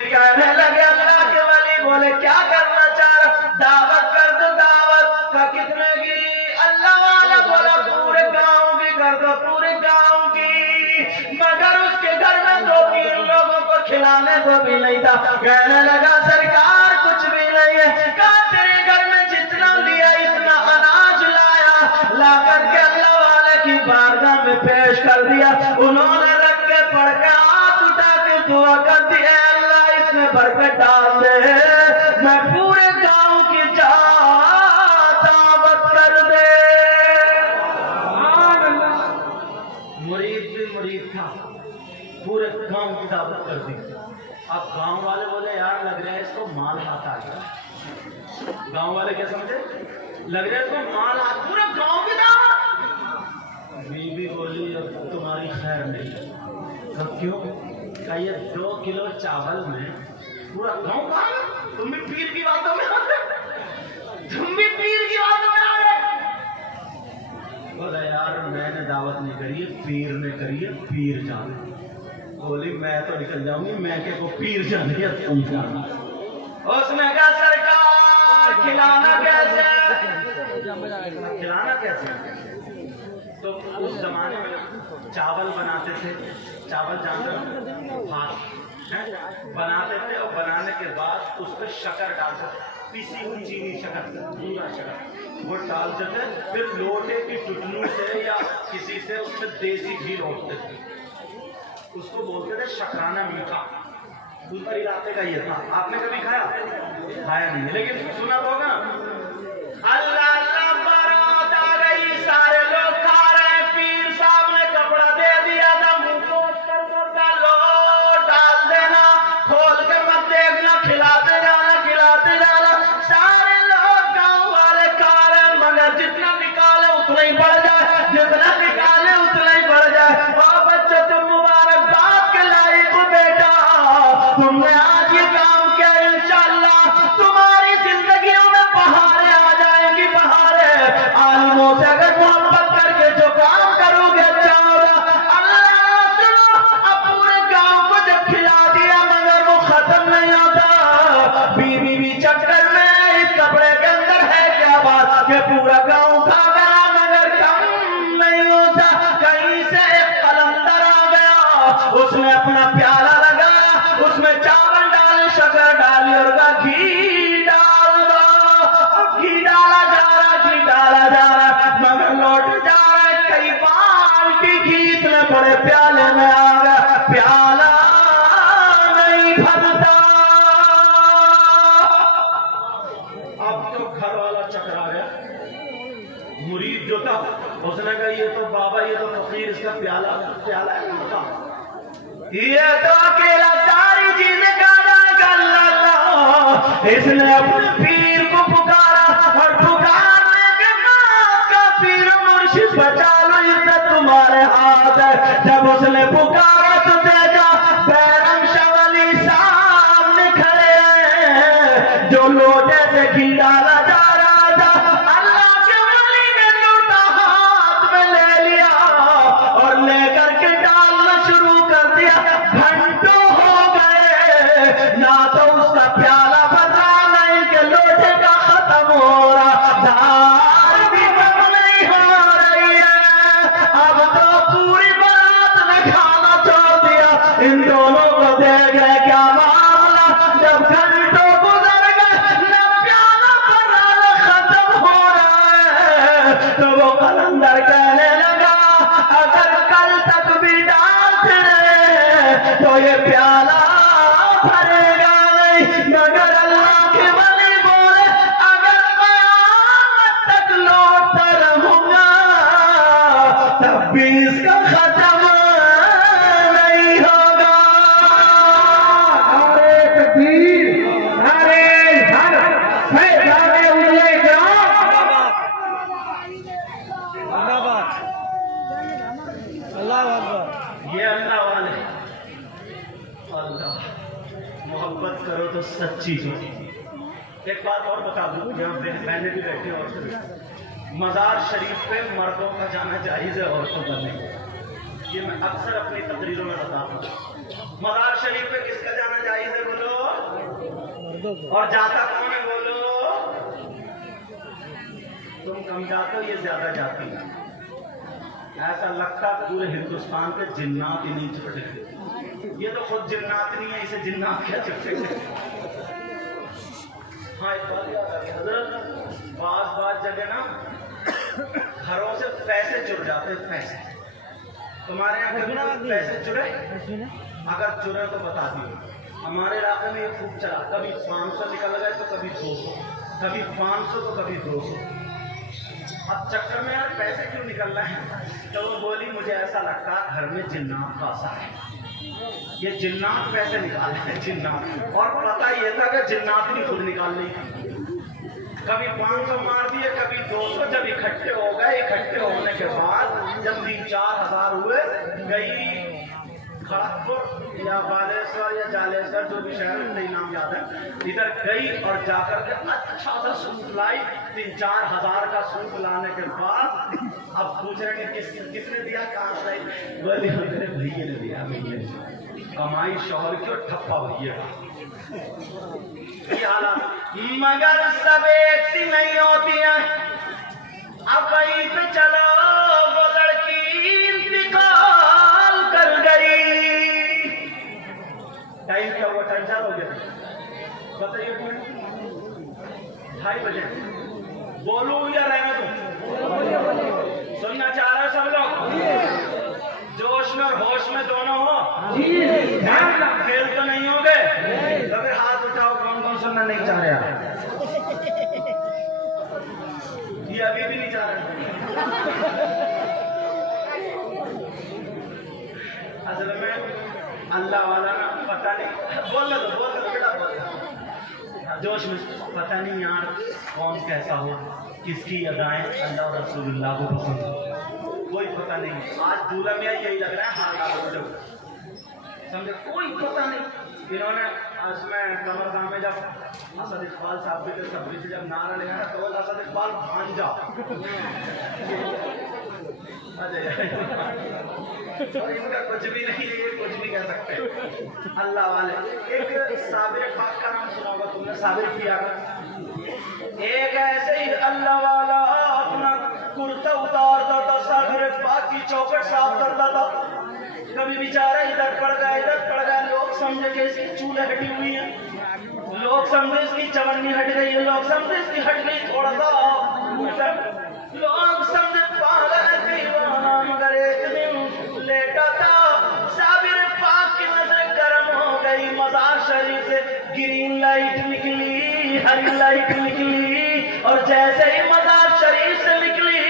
कहने लगे अल्लाह के वली, बोले क्या करना चाह रहा? दावत कर दो। दावत का कितने की? अल्लाह वाला बोला पूरे गांव की कर दो, पूरे गांव की। मगर उसके घर में 2-3 लोगों को खिलाने को भी नहीं था। कहने लगा सरकार कुछ भी नहीं है। कहा तेरे घर में जितना दिया इतना अनाज लाया, ला करके अल्लाह वाले की बारगाह में पेश कर दिया। उन्होंने रख के पढ़ के हाथ उठा के दुआ कर दी, बरकत डाल दे, मैं पूरे गांव की दावत कर दे। मुरीद भी मुरीद था, पूरे गांव की दावत कर दी। अब गांव वाले बोले यार लग रहा है इसको माल हाथ आ गया। गांव वाले क्या समझे? लग रहा है इसको माल हाथ, पूरे गांव की दावत। बीबी बोली अब तुम्हारी खैर नहीं। कब क्यों? क्या ये 2 किलो चावल में पूरा गांव का? तुम भी पीर की बातों में आ गए, तुम भी पीर की बातों में आ गए। बोला यार मैंने दावत नहीं करी है, पीर ने करी है, पीर जाने। बोली मैं तो निकल जाऊंगी, मैं क्या को पीर जाने या तुम जाना। उसने कहा सरकार खिलाना कैसे? खिलाना कैसे? तो उस जमाने में चावल बनाते थे, चावल जानते भात बनाते थे और बनाने के बाद उस पर शक्कर डालते थे, पिसी हुई चीनी शक्कर, वो डालते थे। फिर लोटे की टुटनू से या किसी से उसमें देसी घी रोकते थे, उसको बोलते थे शक्राना मीठा। दूसरा इलाके का ये था। आपने कभी खाया? खाया नहीं, लेकिन सुना होगा। अल्लाह अल्लाह बारात आ गई, सारे लोग खा रहे हैं। पीर साहब ने कपड़ा दे दिया था, मुंह को डालो, डाल देना, खोल के मत देखना, खिलाते जाना, खिलाते जाना। सारे लोग गांव वाले खा रहे हैं, मगर जितना निकाले उतना ही बढ़ जाए, जितना निकाले उतना ही बढ़ जाए। और बच्चों तुम मुबारकबाद के लायक हो बेटा, तुमने आज ये काम किया। इंशाअल्लाह तुम्हारी जिंदगियों में बहारें आ जाएंगी, बहारें। आलमों से अगर मोहब्बत करके जो काम करोगे अच्छा होगा। अल्लाह सुनो, अब पूरे गांव को जब खिला दिया मगर वो खत्म नहीं होता। बीवी भी चक्कर में, इस कपड़े के अंदर है क्या बात कि पूरा गांव खा गया मगर कम नहीं होता। कहीं से एक कलंदर आ गया, उसने अपना प्याला लगाया, उसमें चावल डाले, शक्कर डाली और घी डाल दो। घी डाला जा रहा, घी डाला जा रहा, मगर लौट जा रहा है कई बाल्टी घी इतने बड़े प्याले में आ गया, प्याला नहीं भरता। अब तो घर वाला चकरा गया। मुरीद जो था उसने कहा ये तो बाबा, ये तो फकीर, इसका प्याला प्याला है, ये तो अकेला सारी चीजें खा जाएगा। अल्लाह इसने अपने पीर को पुकारा और पुकारने के बाद का पीर मुर्शिद बचा लो, ये तुम्हारे हाथ है। जब उसने पुकारा तो देखा बैरम शवली सामने खड़े हैं, जो लोटे से घी डाला जा रहा था। अल्लाह के वली ने लोटा हाथ में ले लिया और लेकर के डालना शुरू कर दिया। घंटों हो गए ना तो उसका प्याला भर रहा, नहीं कि लोटे का खत्म हो रहा, दाल भी कम नहीं हो रही है। अब तो पूरी बारात ने खाना छोड़ दिया। इन दोनों को दे गए क्या मामला? जब घंटों गुजर गए न प्याला भर रहा, खत्म हो रहा है, तो वो कलंदर कहने लगा अगर कल तक भी डालते तो ये प्याला भरेगा नहीं। मगर अल्लाह के वली बोले अगर क़यामत तक लौटता रहूंगा तब भी इसका खत्म नहीं होगा। अरे तकबीर, अरे हर फैसले उल्ले ये अल्लाह वाले। अल्लाह मोहब्बत करो तो सच्ची हो। एक बात और बता दूं, मैंने भी बैठे और मज़ार शरीफ पे मर्दों का जाना जायज़ है, औरतों का नहीं। ये मैं अक्सर अपनी तकरीरों में बताता हूँ। मज़ार शरीफ पे किसका जाना जायज़ है बोलो? और जाता कौन है बोलो? तुम कम जाते हो, ये ज्यादा जाती है। ऐसा लगता पूरे हिंदुस्तान के जिन्नात ही नहीं चिपटे। ये तो खुद जिन्नात नहीं है, इसे जिन्नात क्या चिपटे। हाँ, एक बात याद आ गई हजरत, बाज जगह ना घरों से पैसे चुर जाते हैं। पैसे तुम्हारे यहाँ कभी पैसे चुरे? अगर चुरे तो बता दियो। हमारे इलाके में ये खूब चला, कभी 500 निकल गए तो कभी 200, कभी 500 तो कभी 200। अब चक्कर में यार पैसे क्यों निकल रहे हैं? तो वो बोली मुझे ऐसा लगता है घर में जिन्नात फंसा है, ये जिन्नात पैसे निकाल रहे हैं, जिन्नात। और पता ये था कि जिन्नात भी खुद निकाल रही थी। कभी 500 मार दिए, कभी 200। जब इकट्ठे हो गए, इकट्ठे होने के बाद जब 3-4 हजार हुए, गई खड़गपुर या बालेश्वर या जालेश्वर, जो भी शहर में नहीं नाम याद है, इधर गई और जाकर के अच्छा सा सूट लाई। 3-4 हजार का सूट लाने के बाद अब पूछ रहे हैं किसने दिया, कहाँ से? बोले मेरे भैया ने दिया। भैया कमाई शोहर की और ठप्पा भैया का। मगर सब एक सी नहीं होती है। अब कहीं पे चलो, वो लड़की इंतकाल कर गई। टाइम क्या हुआ? टाइम 4 हो गया, बताइए। 2:30 बजे बोलू या रहना तुम? सुनना चाह रहे सब लोग? जोश में और होश में दोनों हो? फेल तो नहीं हो गए? तो फिर हाथ उठाओ, कौन कौन सुनना नहीं चाह रहे? ये अभी भी नहीं चाह रहे। असल में अल्लाह वाला ना, पता नहीं, बोल दो बेटा, बोल जोश में। पता नहीं यार कौन कैसा हो, किसकी अदाएं अल्लाह और रसूलुल्लाह को पसंद हो, कोई पता नहीं। आज दूल्हा में यही लग रहा है, हाल समझे, कोई पता नहीं। इन्होंने आज में कमरगाम में जब असद इकबाल साहब भी थे, सबरी से जब नारा लगाया तो असद इकबाल भांजा। और इनका कुछ भी नहीं, ये कुछ भी कह सकते अल्लाह वाले। एक साबिर पाक का नाम सुना होगा तुमने, साबिर किया। एक ऐसे ही अल्लाह वाला अपना कुर्ता उतारता था, साबिर पाक की चौखट साफ करता था। कभी बेचारा इधर पड़ गया, लोग समझे कि इसकी चूल्हे हटी हुई है, लोग समझे इसकी चवन्नी हट गई है, लोग समझे इसकी हट गई थोड़ा सा, लोग समझे पागल दीवाना। मगर एक दिन लेटा था, साबिर पाक की नजर गर्म हो गई। मजार शरीफ से ग्रीन लाइट निकली, हरी लाइट निकली, और जैसे ही मजार शरीफ से निकली,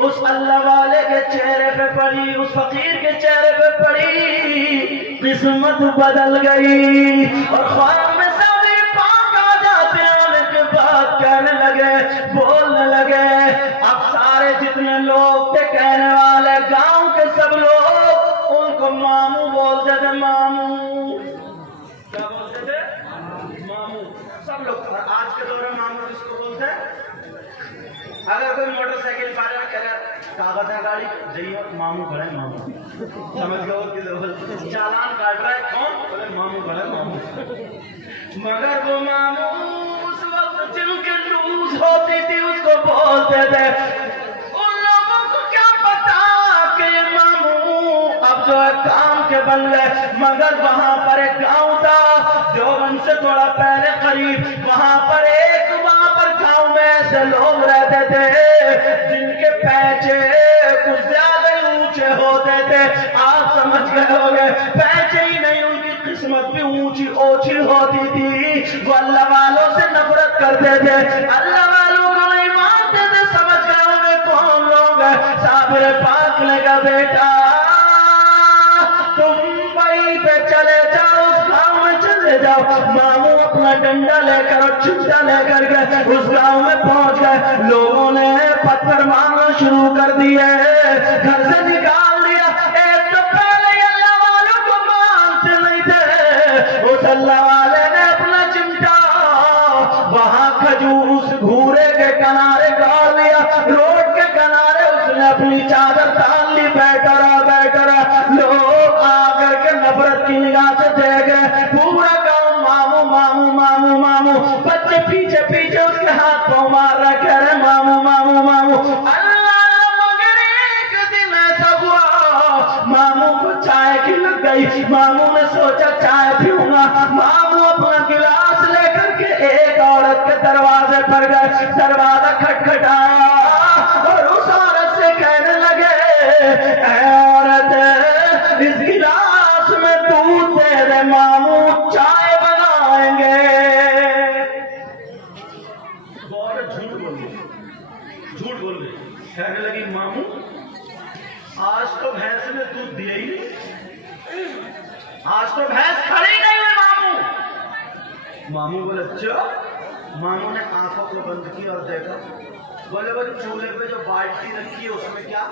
उस अल्लाह वाले के चेहरे पे पड़ी, उस फकीर के चेहरे पे पड़ी, किस्मत बदल गई। और ख्वाब में साबिर पाक आ जाते हैं, उनके बाद कहने लगे, बोलने लगे। अब सारे जितने लोग थे कहने वाले, गांव के सब लोग उनको मामू बोलते थे। मामू क्या बोलते थे? मामू। सब लोग। आज के दौर में मामू किसको बोलते हैं? अगर कोई मोटरसाइकिल पा रहा है, कागज है गाड़ी, जाइए मामू खड़े, मामू समझ गए। चालान काट रहा है, कौन? बोले मामू खड़े, मामू। मगर वो मामू उस वक्त जिनके लूज होती थी उसको बोलते थे। उन लोगों को क्या पता कि ये मामू अब जो है काम के बन गए। मगर वहां पर एक गांव था, देवबंद से थोड़ा पहले करीब, वहां पर गांव में ऐसे लोग रहते थे जिनके पैचे कुछ ज्यादा ऊंचे होते थे। आप समझ गए होंगे, पैचे ही नहीं, उनकी किस्मत भी ऊंची ओछी होती थी। वो अल्लाह वालों से नफरत करते थे, अल्लाह वालों को नहीं मानते थे। समझ गए होंगे कौन लोग? साबिर पाक ने कहा, बेटा तुम मुंबई पे चले जाओ, उस गाँव में चले जाओ। मामू अपना डंडा लेकर और चिमटा लेकर के उस गाँव में पहुंच गए। लोगों ने पत्थर मारना शुरू कर दिए, घर से निकाल दिया। एक तो पहले अल्लाह वालों को मानते नहीं थे, उस अल्लाह वाले ने अपना चिमटा वहां खजूर उस घूरे के किनारे डाल दिया, रोड के किनारे उसने अपनी चादर डाल ली। बैठा रहा, लोग आकर के नफरत की निगाह से देख रहे। पूरा गांव मामू मामू मामू मामू। बच्चे पीछे पीछे उसके हाथ पाँव मार रहा, कह रहे मामू मामू मामू। अल्लाह मगर एक दिन ऐसा हुआ, मामू को चाय की लग गई। मामू ने सोचा चाय पीऊंगा। मामू अपना गिलास लेकर के एक औरत के दरवाजे पर गए। दरवाजा खटखटाया और उस औरत से कहने लगे, ऐ औरत, इस गिलास में दूध दे दे, मामू चाय बनाएंगे। औरत झूठ बोल रही, कहने लगी, मामू आज तो भैंस ने दूध दिया ही नहीं, आज तो भैंस खड़ी नहीं है मामू। मामू बोले अच्छा। मामू ने आंखों को बंद किया और देखा। बोले वो चूल्हे पे जो बाल्टी रखी है उसमें क्या